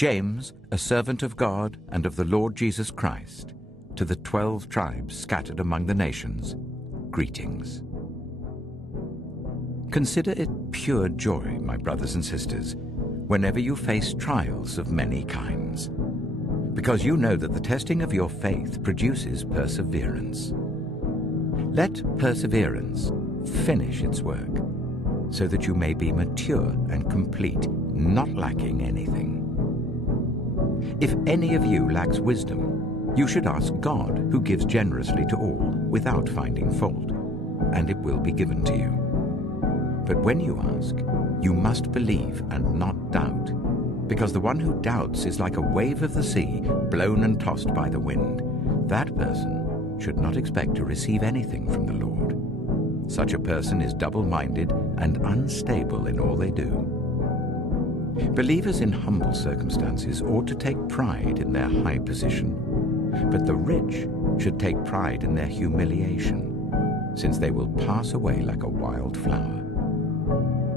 James, a servant of God and of the Lord Jesus Christ, to the 12 tribes scattered among the nations, greetings. Consider it pure joy, my brothers and sisters, whenever you face trials of many kinds, because you know that the testing of your faith produces perseverance. Let perseverance finish its work, so that you may be mature and complete, not lacking anything. If any of you lacks wisdom, you should ask God, who gives generously to all, without finding fault, and it will be given to you. But when you ask, you must believe and not doubt, because the one who doubts is like a wave of the sea, blown and tossed by the wind. That person should not expect to receive anything from the Lord. Such a person is double-minded and unstable in all they do. Believers in humble circumstances ought to take pride in their high position, but the rich should take pride in their humiliation, since they will pass away like a wild flower.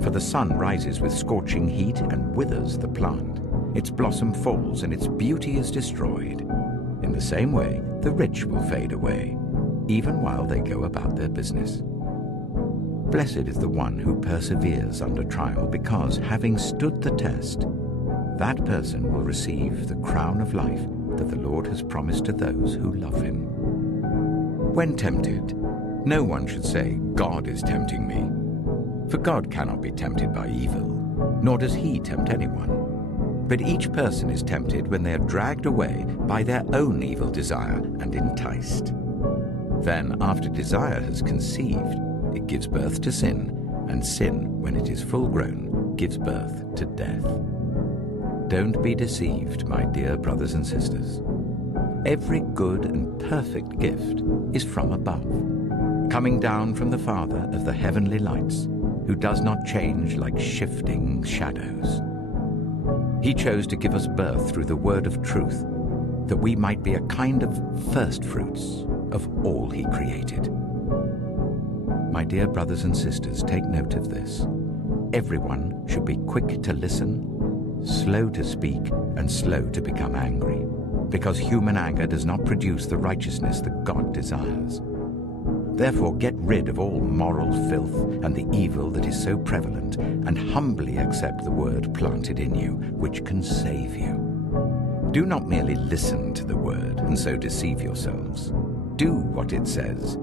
For the sun rises with scorching heat and withers the plant. Its blossom falls and its beauty is destroyed. In the same way, the rich will fade away, even while they go about their business. Blessed is the one who perseveres under trial, because, having stood the test, that person will receive the crown of life that the Lord has promised to those who love him. When tempted, no one should say, "God is tempting me." For God cannot be tempted by evil, nor does he tempt anyone. But each person is tempted when they are dragged away by their own evil desire and enticed. Then, after desire has conceived, it gives birth to sin, and sin, when it is full grown, gives birth to death. Don't be deceived, my dear brothers and sisters. Every good and perfect gift is from above, coming down from the Father of the heavenly lights, who does not change like shifting shadows. He chose to give us birth through the word of truth, that we might be a kind of first fruits of all he created. My dear brothers and sisters, take note of this. Everyone should be quick to listen, slow to speak, and slow to become angry, because human anger does not produce the righteousness that God desires. Therefore, get rid of all moral filth and the evil that is so prevalent, and humbly accept the word planted in you, which can save you. Do not merely listen to the word and so deceive yourselves. Do what it says.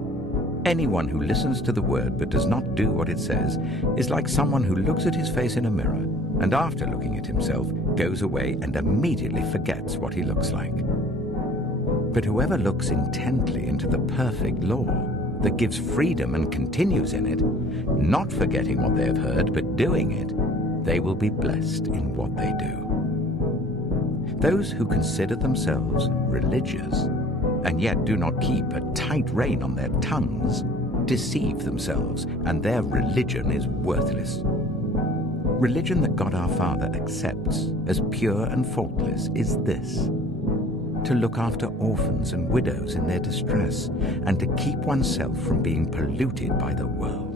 Anyone who listens to the word but does not do what it says is like someone who looks at his face in a mirror and after looking at himself goes away and immediately forgets what he looks like. But whoever looks intently into the perfect law that gives freedom and continues in it, not forgetting what they have heard but doing it, they will be blessed in what they do. Those who consider themselves religious and yet do not keep a tight rein on their tongues deceive themselves, and their religion is worthless. Religion that God our Father accepts as pure and faultless is this: to look after orphans and widows in their distress, and to keep oneself from being polluted by the world.